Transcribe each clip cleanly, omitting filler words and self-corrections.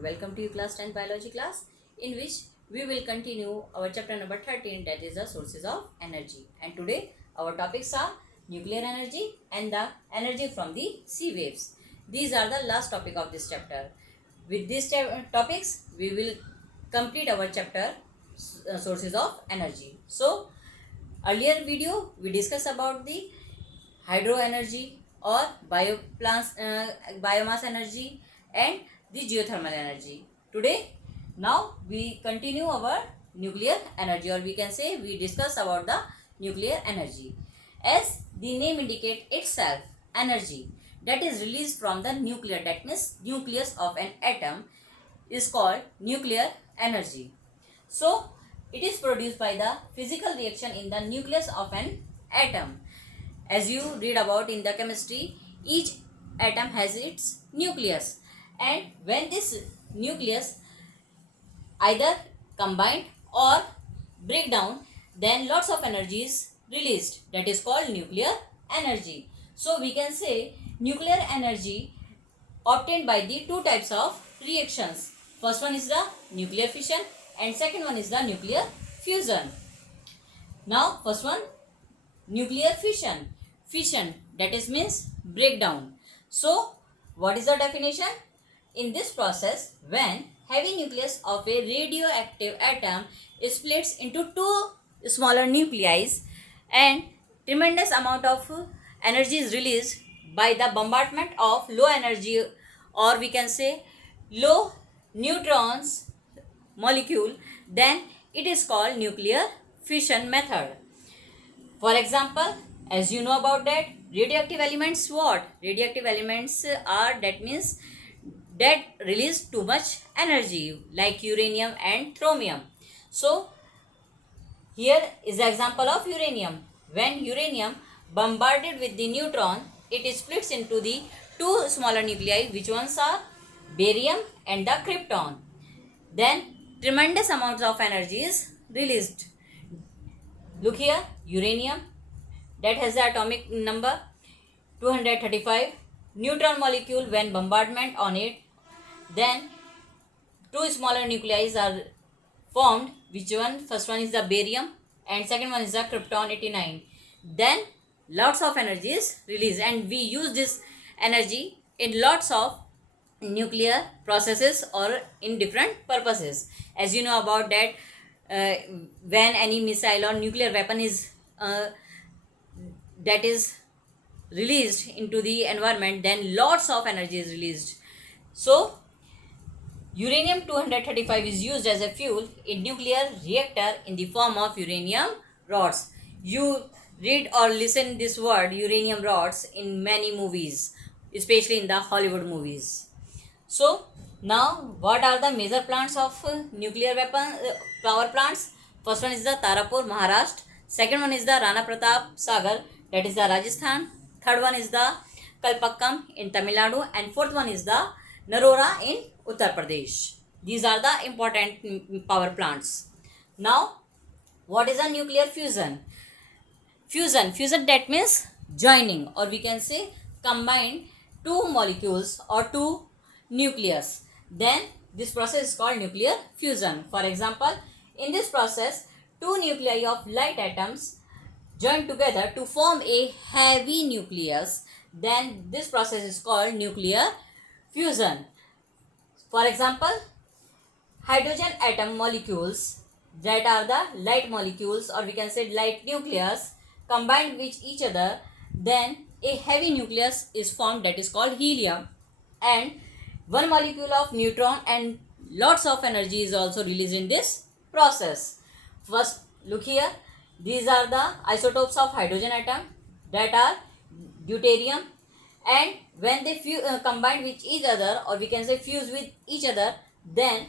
Welcome to your class 10 biology class, in which we will continue our chapter number 13, that is the sources of energy. And today our topics are nuclear energy and the energy from the sea waves. These are the last topic of this chapter. With these topics we will complete our chapter sources of energy. So earlier video we discussed about the hydro energy or biomass energy and the geothermal energy. Today, now we continue our nuclear energy, or we can say we discuss about the nuclear energy. As the name indicates itself, energy that is released from the nuclear, that means nucleus of an atom, is called nuclear energy. So, it is produced by the physical reaction in the nucleus of an atom. As you read about in the chemistry, each atom has its nucleus, and when this nucleus either combined or break down, then lots of energy is released, that is called nuclear energy. So we can say nuclear energy obtained by the two types of reactions. First one is the nuclear fission and second one is the nuclear fusion. Now first one, nuclear fission. Fission, that is means breakdown. So what is the definition? In this process, when heavy nucleus of a radioactive atom splits into two smaller nuclei and tremendous amount of energy is released by the bombardment of low energy, or we can say low neutrons molecule, then it is called nuclear fission method. For example, as you know about that, radioactive elements, what? Radioactive elements are, that means that release too much energy, like uranium and thromium. So here is the example of uranium. When uranium bombarded with the neutron, it splits into the two smaller nuclei, which ones are barium and the krypton. Then tremendous amounts of energy is released. Look here, uranium that has the atomic number 235, neutron molecule when bombardment on it, then two smaller nuclei are formed, which one? First one is the barium and second one is the krypton 89. Then lots of energy is released, and we use this energy in lots of nuclear processes or in different purposes. As you know about that, when any missile or nuclear weapon is that is released into the environment, then lots of energy is released. So uranium 235 is used as a fuel in nuclear reactor in the form of uranium rods. You read or listen this word uranium rods in many movies, especially in the Hollywood movies. So now what are the major plants of nuclear weapon power plants? First one is the Tarapur, Maharashtra. Second one is the Rana Pratap Sagar, that is the Rajasthan. Third one is the Kalpakkam in Tamil Nadu, and fourth one is the Narora in Uttar Pradesh. These are the important power plants. Now what is a nuclear fusion? Fusion that means joining, or we can say combine two molecules or two nucleus. Then this process is called nuclear fusion. For example, in this process, two nuclei of light atoms join together to form a heavy nucleus. Then this process is called nuclear fusion. For example, hydrogen atom molecules that are the light molecules, or we can say light nucleus, combined with each other, then a heavy nucleus is formed, that is called helium, and one molecule of neutron and lots of energy is also released in this process. First, look here, these are the isotopes of hydrogen atom, that are deuterium, and when they combine with each other, or we can say fuse with each other, then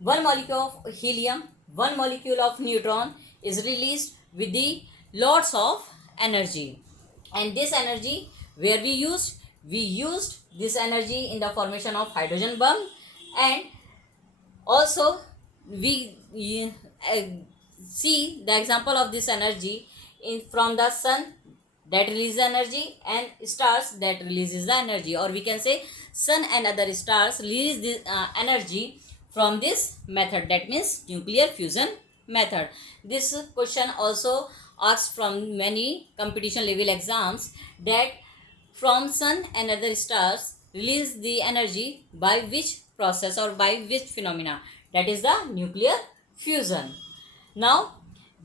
one molecule of helium, one molecule of neutron is released with the lots of energy. And this energy, where we used this energy in the formation of hydrogen bomb, and also we see the example of this energy from the sun, that release energy and stars that releases the energy, or we can say sun and other stars release the energy from this method, that means nuclear fusion method. This question also asked from many competition level exams, that from sun and other stars release the energy by which process or by which phenomena, that is the nuclear fusion. Now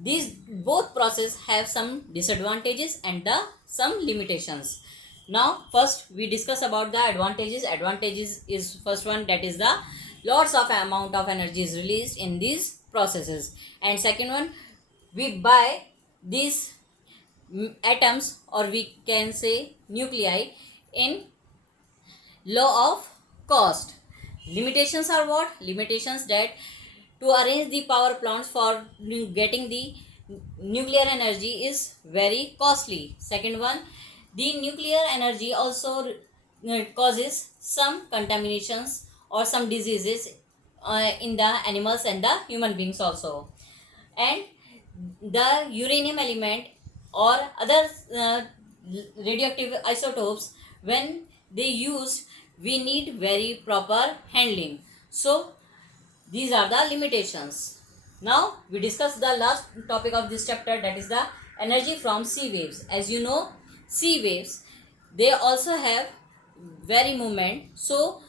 these both process have some disadvantages and some limitations. Now first we discuss about the advantages. Advantages is first one, that is the lots of amount of energy is released in these processes, and second one, we buy these atoms, or we can say nuclei, in low of cost. Limitations are what? Limitations that to arrange the power plants for getting the nuclear energy is very costly. Second one, the nuclear energy also causes some contaminations or some diseases in the animals and the human beings also. And the uranium element or other radioactive isotopes, when they use, we need very proper handling. So these are the limitations. Now we discuss the last topic of this chapter, that is the energy from sea waves. As you know, sea waves, they also have very movement. So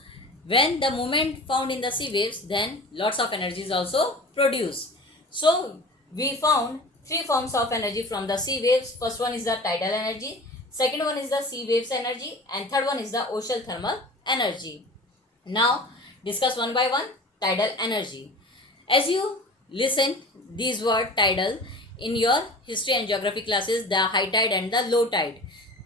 when the movement found in the sea waves, then lots of energy is also produced. So we found three forms of energy from the sea waves. First one is the tidal energy, second one is the sea waves energy, and third one is the ocean thermal energy. Now discuss one by one. Tidal energy. As you listen these word tidal in your history and geography classes, the high tide and the low tide.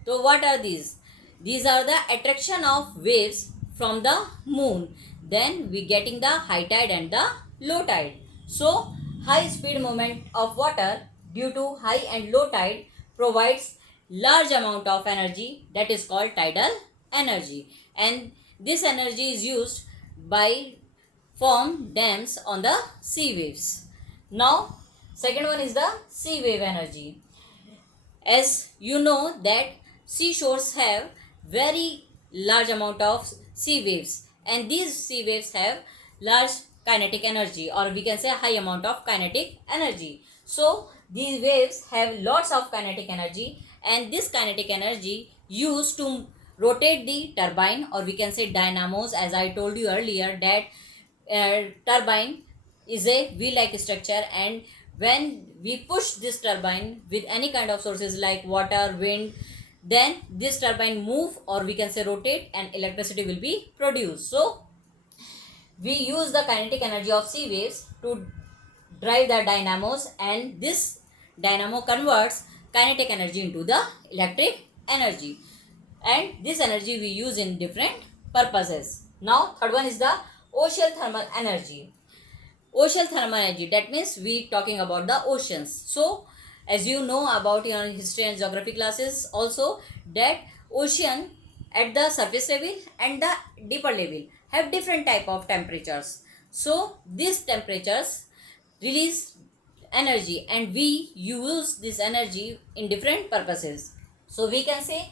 So what are these? These are the attraction of waves from the moon. Then we getting the high tide and the low tide. So high speed movement of water due to high and low tide provides large amount of energy, that is called tidal energy, and this energy is used by form dams on the sea waves. Now second one is the sea wave energy. As you know that seashores have very large amount of sea waves, and these sea waves have large kinetic energy, or we can say high amount of kinetic energy. So these waves have lots of kinetic energy, and this kinetic energy used to rotate the turbine, or we can say dynamos. As I told you earlier that turbine is a wheel-like structure, and when we push this turbine with any kind of sources like water, wind, then this turbine move, or we can say rotate, and electricity will be produced. So we use the kinetic energy of sea waves to drive the dynamos, and this dynamo converts kinetic energy into the electric energy, and this energy we use in different purposes. Now third one is the ocean thermal energy. Ocean thermal energy, that means we talking about the oceans. So as you know about your history and geography classes also, that ocean at the surface level and the deeper level have different type of temperatures. So these temperatures release energy, and we use this energy in different purposes. So we can say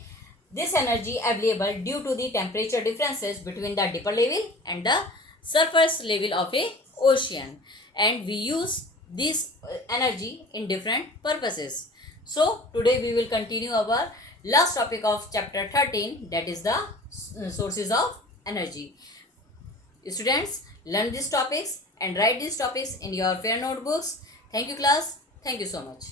this energy available due to the temperature differences between the deeper level and the surface level of a ocean, and we use this energy in different purposes. So today we will continue our last topic of chapter 13, that is the sources of energy. Students, learn these topics and write these topics in your fair notebooks. Thank you class. Thank you so much.